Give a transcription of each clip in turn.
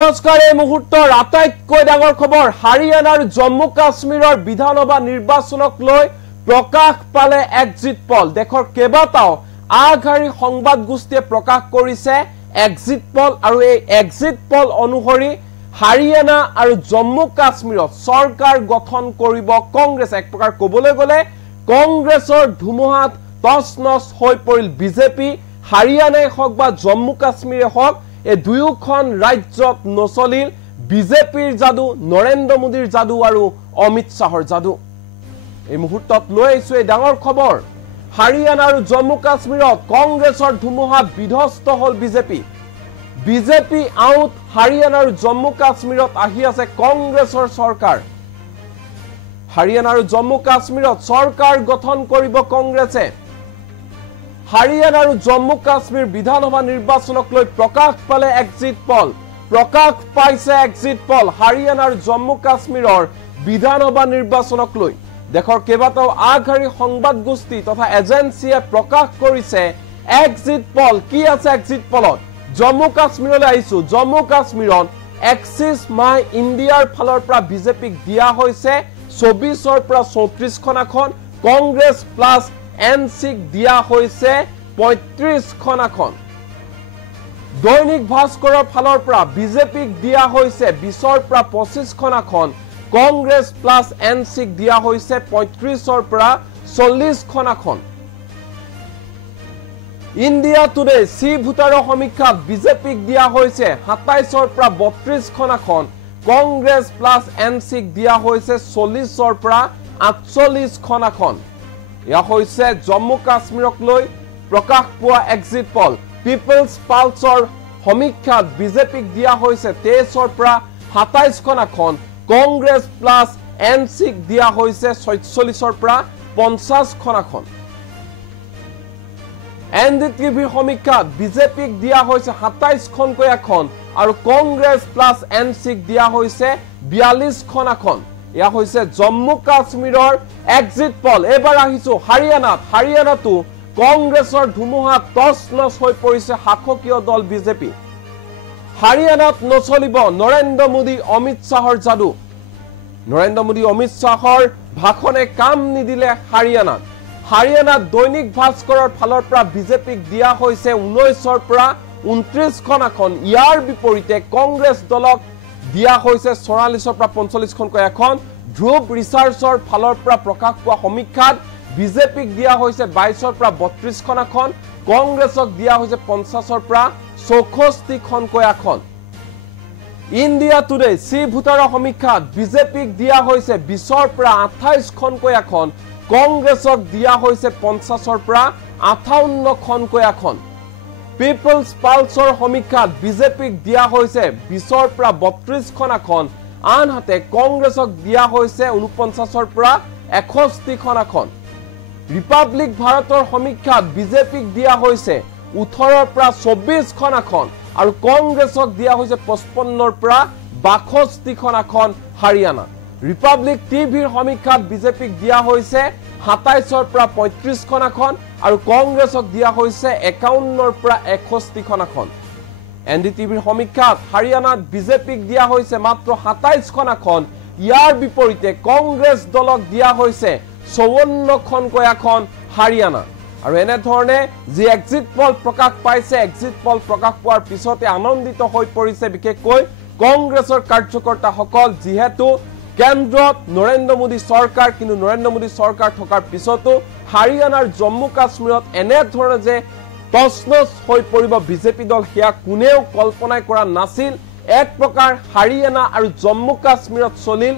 নমস্কাৰ এই মুহূৰ্তৰ আটাইতকৈ ডাঙৰ খবৰ হাৰিয়ানাৰ জম্মু কাশ্মীৰৰ বিধানসভা নিৰ্বাচনক লৈ প্ৰকাশ পালে এক্সিট পল দেশৰ কেবাটাও আগশাৰী সংবাদ গোষ্ঠীয়ে প্ৰকাশ কৰিছে এক্সিট পল আৰু এই এক্সিট পল অনুসৰি হাৰিয়ানা আৰু জম্মু কাশ্মীৰত চৰকাৰ গঠন কৰিব কংগ্ৰেছ এক প্ৰকাৰ ক'বলৈ গ'লে কংগ্ৰেছৰ ধুমুহাত তছনছ হৈ পৰিল বিজেপি হাৰিয়ানাই হওক বা জম্মু কাশ্মীৰে হওক এই দুয়োখন ৰাজ্যত নচলিল বিজেপিৰ যাদু নৰেন্দ্ৰ মোদীৰ যাদু আৰু অমিত শাহৰ যাদু এই মুহূৰ্তত লৈ আহিছো এই ডাঙৰ খবৰ হাৰিয়ানা আৰু জম্মু কাশ্মীৰত কংগ্ৰেছৰ ধুমুহা বিধ্বস্ত হল বিজেপি আউট হাৰিয়ানা আৰু জম্মু কাশ্মীৰত আহি আছে কংগ্ৰেছৰ চৰকাৰ হাৰিয়ানা আৰু জম্মু কাশ্মীৰত চৰকাৰ গঠন কৰিব কংগ্ৰেছে হাৰিয়ানা আৰু জম্মু কাশ্মীৰ বিধানসভা নিৰ্বাচনক লৈ প্ৰকাশ পালে এক্সিট পল প্ৰকাশ পাইছে এক্সিট পল হাৰিয়ানা আৰু জম্মু কাশ্মীৰৰ বিধানসভা নিৰ্বাচনক লৈ দেশৰ কেবাটাও আগশাৰী সংবাদ গোষ্ঠী তথা এজেন্সিয়ে প্ৰকাশ কৰিছে এক্সিট পল কি আছে এক্সিট পলত জম্মু কাশ্মীৰলৈ আহিছো জম্মু কাশ্মীৰত এক্সিছ মাই ইণ্ডিয়াৰ ফালৰ পৰা বিজেপিক দিয়া হৈছে 24ৰ পৰা 34খন আসন কংগ্ৰেছ প্লাছ এনসিক দিয়া হৈছে 35খন আসন দৈনিক ভাস্কৰৰ ফালৰ পৰা বিজেপিক দিয়া হৈছে 20ৰ পৰা 25খন আসন কংগ্ৰেছ প্লাছ এনসিক দিয়া হৈছে 35ৰ পৰা 40খন আসন ইণ্ডিয়া টুডে সি ভোটাৰৰ সমীক্ষাত বিজেপিক দিয়া হৈছে 27ৰ পৰা 32খন আসন কংগ্ৰেছ প্লাছ এনসিক দিয়া হৈছে 40ৰ পৰা 48খন আসন ইয়া হৈছে জম্মু কাশ্মীৰক লৈ প্ৰকাশ পোৱা এক্সিট পল পিপলছ পালছৰ সমীক্ষাত বিজেপিক দিয়া হৈছে 23ৰ পৰা 27খন আসন কংগ্ৰেছ প্লাছ এনসিক দিয়া হৈছে 46ৰ পৰা 50খন আসন এনডিটিভিৰ সমীক্ষাত বিজেপিক দিয়া হৈছে 27খনকৈ আসন আৰু কংগ্ৰেছ প্লাছ এনসিক দিয়া হৈছে 42খন আসন ইয়া হৈছে জম্মু কাশ্মীৰৰ এক্সিট পল এবাৰ আহিছো হাৰিয়ানাতো কংগ্ৰেছৰ ধুমুহা তছনছ হৈ পৰিছে শাসকীয় দল বিজেপি হাৰিয়ানাত নচলিব নৰেন্দ্ৰ মোদী অমিত শাহৰ যাদু নৰেন্দ্ৰ মোদী অমিত শাহৰ ভাষণে কাম নিদিলে হাৰিয়ানাত দৈনিক ভাস্কৰৰ ফালৰ পৰা বিজেপিক দিয়া হৈছে 19ৰ পৰা 29খন আসন ইয়াৰ বিপৰীতে কংগ্ৰেছ দলক দিয়া হৈছে 44ৰ পৰা 45খনকৈ এখন ধ্ৰুৱ ৰিচাৰ্চৰ ফালৰ পৰা প্ৰকাশ পোৱা সমীক্ষাত বিজেপিক দিয়া হৈছে 22ৰ পৰা 32খন আসন কংগ্ৰেছক দিয়া হৈছে 50ৰ পৰা 64খনকৈ আসন ইণ্ডিয়া টুডে সি ভোটাৰৰ সমীক্ষাত বিজেপিক দিয়া হৈছে 20ৰ পৰা 28খনকৈ আসন কংগ্ৰেছক দিয়া হৈছে 50ৰ পৰা 58খনকৈ আসন পিপলছ পালছৰ সমীক্ষাত বিজেপিক দিয়া হৈছে 20ৰ পৰা 32খন আসন আনহাতে কংগ্ৰেছক দিয়া হৈছে 49ৰ পৰা 61খন আসন ৰিপাব্লিক ভাৰতৰ সমীক্ষাত বিজেপিক দিয়া হৈছে 18ৰ পৰা 24খন আসন আৰু কংগ্ৰেছক দিয়া হৈছে 55ৰ পৰা 62খন আসন হাৰিয়ানা ৰিপাব্লিক টিভিৰ সমীক্ষাত বিজেপিক দিয়া হৈছে 27ৰ পৰা 35খন আসন আৰু কংগ্ৰেছক দিয়া হৈছে 51ৰ পৰা 61খন আসন এনডিটিভিৰ সমীক্ষাত হাৰিয়ানাত বিজেপিক দিয়া হৈছে মাত্ৰ 27খন আসন ইয়াৰ বিপৰীতে কংগ্ৰেছ দলক দিয়া হৈছে 54খনকৈ আসন হাৰিয়ানা আৰু এনে ধৰণে যি এক্সিট পল প্ৰকাশ পাইছে এক্সিট পল প্ৰকাশ পোৱাৰ পিছতে আনন্দিত হৈ পৰিছে বিশেষকৈ কংগ্ৰেছৰ কাৰ্যকৰ্তাসকল যিহেতু কেন্দ্ৰত নৰেন্দ্ৰ মোদী চৰকাৰ কিন্তু নৰেন্দ্ৰ মোদী চৰকাৰ থকাৰ পিছতো হাৰিয়ানাৰ জম্মু কাশ্মীৰত এনে ধৰণে যে তছনছ হৈ পৰিব বিজেপি দল সেয়া কোনেও কল্পনাই কৰা নাছিল এক প্ৰকাৰ হাৰিয়ানা আৰু জম্মু কাশ্মীৰত চলিল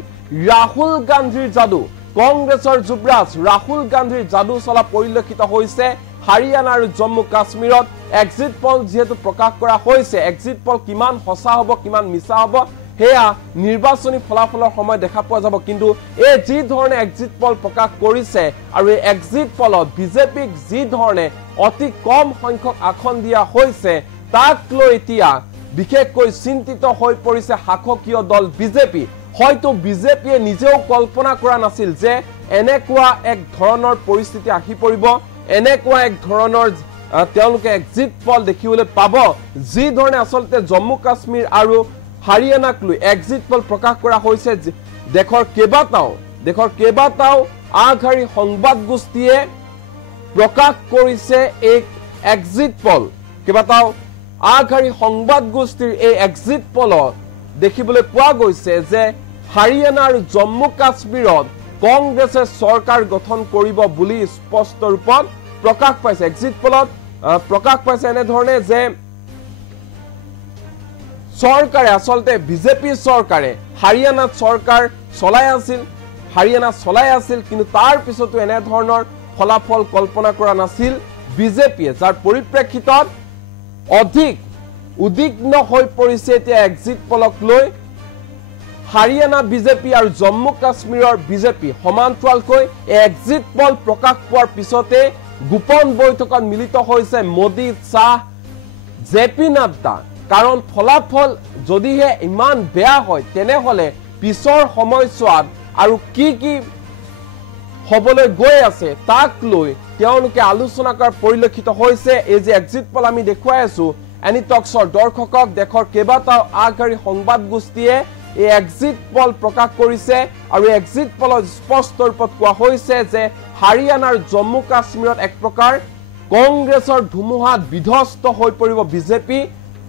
ৰাহুল গান্ধীৰ যাদু কংগ্ৰেছৰ যুৱৰাজ ৰাহুল গান্ধীৰ যাদু চলা পৰিলক্ষিত হৈছে হাৰিয়ানা আৰু জম্মু কাশ্মীৰত এক্সিট পল যেহেতু প্ৰকাশ কৰা হৈছে এক্সিট পল কিমান সঁচা হ'ব কিমান মিছা হ'ব হেয়া নিৰ্বাচনী ফলাফলৰ সময় দেখা পোৱা যাব কিন্তু এই যি ধৰণে এক্সিট পল প্ৰকাশ কৰিছে আৰু এই এক্সিট পলত বিজেপিক যি ধৰণে অতি কম সংখ্যক আসন দিয়া হৈছে তাক লৈ এতিয়া বিশেষকৈ চিন্তিত হৈ পৰিছে শাসকীয় দল বিজেপি হয়তো বিজেপিয়ে নিজেও কল্পনা কৰা নাছিল যে এনেকুৱা এক ধৰণৰ পৰিস্থিতি আহি পৰিব এনেকুৱা এক ধৰণৰ তেওঁলোকে এক্সিট পল দেখিবলৈ পাব যি ধৰণে আসলতে জম্মু কাশ্মীৰ আৰু হাৰিয়ানাক লৈ এক্সিট পল প্ৰকাশ কৰা হৈছে দেশৰ কেইবাটাও আগশাৰী সংবাদ গোষ্ঠীয়ে প্ৰকাশ কৰিছে এই এক্সিট পল কেইবাটাও আগশাৰী সংবাদ গোষ্ঠীৰ এই এক্সিট পলত দেখিবলৈ পোৱা গৈছে যে হাৰিয়ানা আৰু জম্মু কাশ্মীৰত কংগ্ৰেছে চৰকাৰ গঠন কৰিব বুলি স্পষ্ট ৰূপত প্ৰকাশ পাইছে এক্সিট পলত প্ৰকাশ পাইছে এনে ধৰণে যে চৰকাৰে আসলতে বিজেপি চৰকাৰে হাৰিয়ানাত চৰকাৰ চলাই আছিল কিন্তু তাৰ পিছতো এনে ধৰণৰ ফলাফল কল্পনা কৰা নাছিল বিজেপিয়ে যাৰ পৰিপ্ৰেক্ষিতত অধিক উদ্বিগ্ন হৈ পৰিছে এতিয়া এক্সিট পলক লৈ হাৰিয়ানা বিজেপি আৰু জম্মু কাশ্মীৰৰ বিজেপি সমান্তৰালকৈ এক্সিট পল প্ৰকাশ পোৱাৰ পিছতে গোপন বৈঠকত মিলিত হৈছে মোদী শাহ জেপি নাড্ডা কাৰণ ফলাফল যদিহে ইমান বেয়া হয় তেনেহলে পিছৰ সময়ছোৱাত আৰু কি হবলৈ গৈ আছে তাক লৈ তেওঁলোকে আলোচনা কৰাৰ পৰিলক্ষিত হৈছে এই যে এক্সিট পল আমি দেখুৱাই আছো এনি টক্সৰ দৰ্শকক দেশৰ কেইবাটাও আগশাৰী সংবাদ গোষ্ঠীয়ে এই এক্সিট পল প্ৰকাশ কৰিছে আৰু এক্সিট পলত স্পষ্ট ৰূপত কোৱা হৈছে যে হাৰিয়ানাৰ জম্মু কাশ্মীৰত এক প্ৰকাৰ কংগ্ৰেছৰ ধুমুহাত বিধ্বস্ত হৈ পৰিব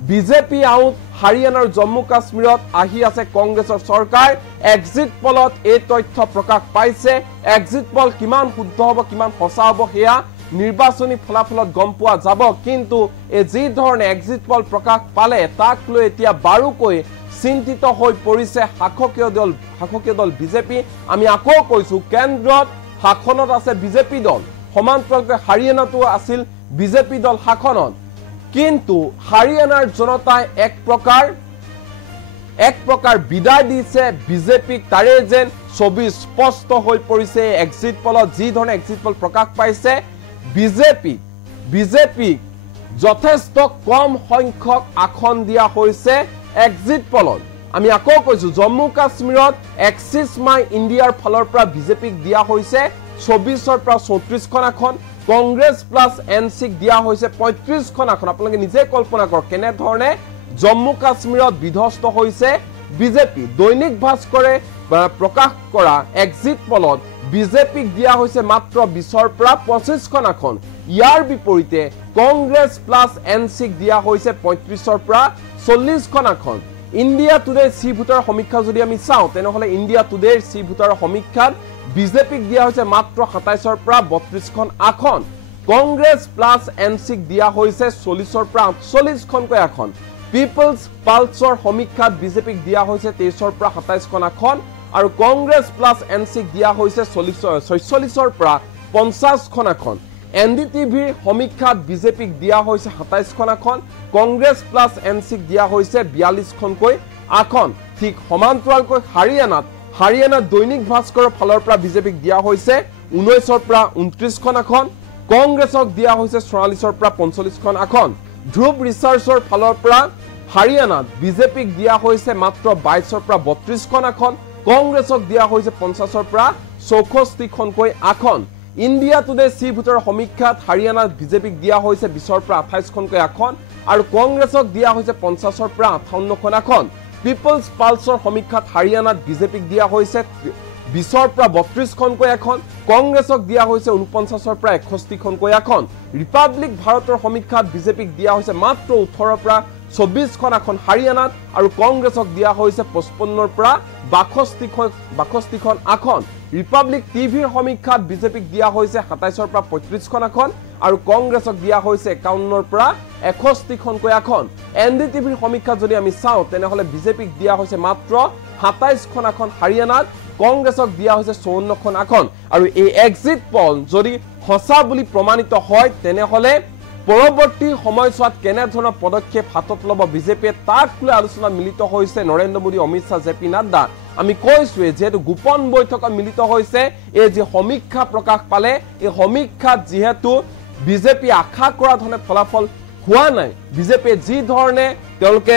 বিজেপি আউট হাৰিয়ানাৰ জম্মু কাশ্মীৰত আহি আছে কংগ্ৰেছৰ চৰকাৰ এক্সিট পলত এই তথ্য প্ৰকাশ পাইছে এক্সিট পল কিমান শুদ্ধ হ'ব কিমান সঁচা হ'ব সেয়া নিৰ্বাচনী ফলাফলত গম পোৱা যাব কিন্তু এই যি ধৰণে এক্সিট পল প্ৰকাশ পালে তাক লৈ এতিয়া বাৰুকৈ চিন্তিত হৈ পৰিছে শাসকীয় দল বিজেপি আমি আকৌ কৈছো কেন্দ্ৰত শাসনত আছে বিজেপি দল সমান্তৰালকৈ হাৰিয়ানাতো আছিল বিজেপি দল শাসনত কিন্তু হাৰিয়ানাৰ জনতাই এক প্ৰকাৰ বিদায় দিছে বিজেপিক তাৰে যেন ছবি স্পষ্ট হৈ পৰিছে এক্সিট পলত যি ধৰণে এক্সিট পল প্ৰকাশ পাইছে বিজেপিক যথেষ্ট কম সংখ্যক আসন দিয়া হৈছে এক্সিট পলত আমি আকৌ কৈছো জম্মু কাশ্মীৰত এক্সিছ মাই ইণ্ডিয়াৰ ফালৰ পৰা বিজেপিক দিয়া হৈছে 24ৰ পৰা 34খন আসন কংগ্ৰেছ প্লাছ এনচিক দিয়া হৈছে 35খন আসন আপোনালোকে নিজে কল্পনা কৰক কেনে ধৰণে জম্মু কাশ্মীৰত বিধ্বস্ত হৈছে বিজেপি দৈনিক ভাস্কৰে প্ৰকাশ কৰা এক্সিট পলত বিজেপিক দিয়া হৈছে মাত্ৰ 20ৰ পৰা 25খন আসন ইয়াৰ বিপৰীতে কংগ্ৰেছ প্লাছ এনচিক দিয়া হৈছে 35ৰ পৰা 40খন আসন ইণ্ডিয়া টুডে সি ভোটাৰ সমীক্ষা যদি আমি চাওঁ তেনেহলে ইণ্ডিয়া টুডেৰ সি ভোটাৰ সমীক্ষাত বিজেপিক দিয়া হৈছে মাত্ৰ 27ৰ পৰা 32খন আসন কংগ্ৰেছ প্লাছ এনচিক দিয়া হৈছে 40ৰ পৰা 48খনকৈ আসন পিপলছ পালছৰ সমীক্ষাত বিজেপিক দিয়া হৈছে 23ৰ পৰা 27খন আসন আৰু কংগ্ৰেছ প্লাছ এনচিক দিয়া হৈছে 46ৰ পৰা 50খন আসন এনডিটিভিৰ সমীক্ষাত বিজেপিক দিয়া হৈছে 27খন আসন কংগ্ৰেছ প্লাছ এনচিক দিয়া হৈছে 42খনকৈ আসন ঠিক সমান্তৰালকৈ হাৰিয়ানাত দৈনিক ভাস্কৰৰ ফালৰ পৰা বিজেপিক দিয়া হৈছে 19ৰ পৰা 29খন আসন কংগ্ৰেছক দিয়া হৈছে 44ৰ পৰা 45খন আসন ধ্ৰুৱ ৰিচাৰ্চৰ ফালৰ পৰা হাৰিয়ানাত বিজেপিক দিয়া হৈছে মাত্ৰ 22ৰ পৰা 32খন আসন কংগ্ৰেছক দিয়া হৈছে 50ৰ পৰা 64খনকৈ আসন ইণ্ডিয়া টুডে সি ভোটাৰ সমীক্ষাত হাৰিয়ানাত বিজেপিক দিয়া হৈছে 20ৰ পৰা 28খনকৈ আসন আৰু কংগ্ৰেছক দিয়া হৈছে 50ৰ পৰা 58খন আসন পিপলছ পালছৰ সমীক্ষাত হাৰিয়ানাত বিজেপিক দিয়া হৈছে 20ৰ পৰা 32খনকৈ আসন কংগ্ৰেছক দিয়া হৈছে 49ৰ পৰা 61খনকৈ আসন ৰিপাব্লিক ভাৰতৰ সমীক্ষাত বিজেপিক দিয়া হৈছে মাত্ৰ 18ৰ পৰা 24খন আসন হাৰিয়ানাত আৰু কংগ্ৰেছক দিয়া হৈছে 55ৰ পৰা 62খন আসন ৰিপাব্লিক টিভিৰ সমীক্ষাত বিজেপিক দিয়া হৈছে 27ৰ পৰা 35খন আসন আৰু কংগ্ৰেছক দিয়া হৈছে 51ৰ পৰা 61খনকৈ আসন এনডিটিভিৰ সমীক্ষাত যদি আমি চাওঁ তেনেহলে বিজেপিক দিয়া হৈছে মাত্ৰ 27খন আসন হাৰিয়ানাত কংগ্ৰেছক দিয়া হৈছে 54খন আসন আৰু এই এক্সিট পল যদি সঁচা বুলি প্ৰমাণিত হয় তেনেহলে পৰৱৰ্তী সময়ছোৱাত কেনে ধৰণৰ পদক্ষেপ হাতত ল'ব বিজেপিয়ে তাক লৈ আলোচনা মিলিত হৈছে নৰেন্দ্ৰ মোদী অমিত শাহ জেপি নাড্ডা আমি কৈছোৱে যেহেতু গোপন বৈঠকত মিলিত হৈছে এই যে সমীক্ষা প্ৰকাশ পালে এই সমীক্ষাত যেহেতু বিজেপি আশা কৰা ধৰণে ফলাফল হোৱা নাই বিজেপিয়ে যি ধৰণে তেওঁলোকে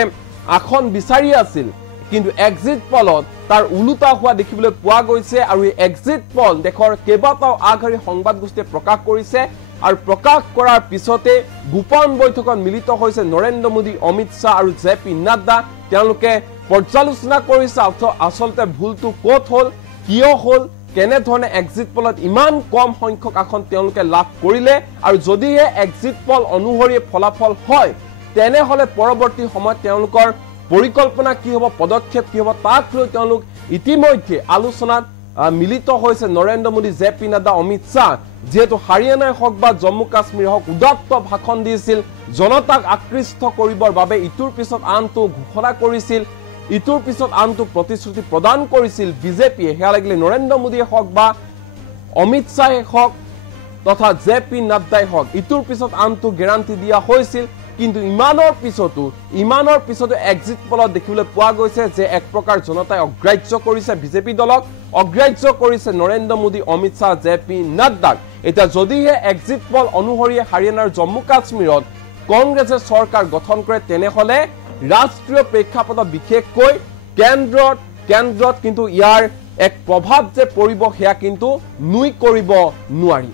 আসন বিচাৰি আছিল কিন্তু এক্সিট পলত তাৰ উলুটা হোৱা দেখিবলৈ পোৱা গৈছে আৰু এই এক্সিট পল দেশৰ কেইবাটাও আগশাৰী সংবাদ গোষ্ঠীয়ে প্ৰকাশ কৰিছে আৰু প্ৰকাশ কৰাৰ পিছতে গোপন বৈঠকত মিলিত হৈছে নৰেন্দ্ৰ মোদী অমিত শাহ আৰু জেপি নাড্ডা তেওঁলোকে পৰ্যালোচনা কৰিছে আচলতে ভুলটো ক'ত হ'ল, কিয় হ'ল, কেনেধৰণে এক্সিট পলত ইমান কম সংখ্যক আসন তেওঁলোকে লাভ কৰিলে, আৰু যদিহে এক্সিট পল অনুসৰি ফলাফল হয় তেনেহ'লে পৰৱৰ্তী সময়ত তেওঁলোকৰ পৰিকল্পনা কি হ'ব, পদক্ষেপ কি হ'ব, তাক লৈ তেওঁলোক ইতিমধ্যে আলোচনাত মিলিত হৈছে নৰেন্দ্ৰ মোদী, জে পি নাড্ডা, অমিত শ্বাহ, যেহেতু হাৰিয়ানাই হওক বা জম্মু কাশ্মীৰ হওক উদাত্ত ভাষণ দিছিল, জনতাক আকৃষ্ট কৰিবৰ বাবে ইটোৰ পিছত আনটো ঘোষণা কৰিছিল, ইটোৰ পিছত আনটো প্ৰতিশ্ৰুতি প্ৰদান কৰিছিল বিজেপিয়ে, সেয়া লাগিলে নৰেন্দ্ৰ মোদীয়ে হওক বা অমিত শ্বাহে হওক তথা জে পি নাড্ডাই হওক, ইটোৰ পিছত আনটো গেৰাণ্টি দিয়া হৈছিল। কিন্তু ইমানৰ পিছতো এক্সিট পলত দেখিবলৈ পোৱা গৈছে যে এক প্ৰকাৰ জনতাই অগ্ৰাহ্য কৰিছে বিজেপি দলক, অগ্ৰাহ্য কৰিছে নৰেন্দ্ৰ মোদী, অমিত শ্বাহ, জে পি নাড্ডাক। এতিয়া যদিহে এক্সিট পল অনুসৰি হাৰিয়ানাৰ জম্মু কাশ্মীৰত কংগ্ৰেছে চৰকাৰ গঠন কৰে তেনেহ'লে ৰাষ্ট্ৰীয় প্ৰেক্ষাপটত বিশেষকৈ কেন্দ্ৰত কিন্তু ইয়াৰ এক প্ৰভাৱ যে পৰিব সেয়া কিন্তু নুই কৰিব নোৱাৰি।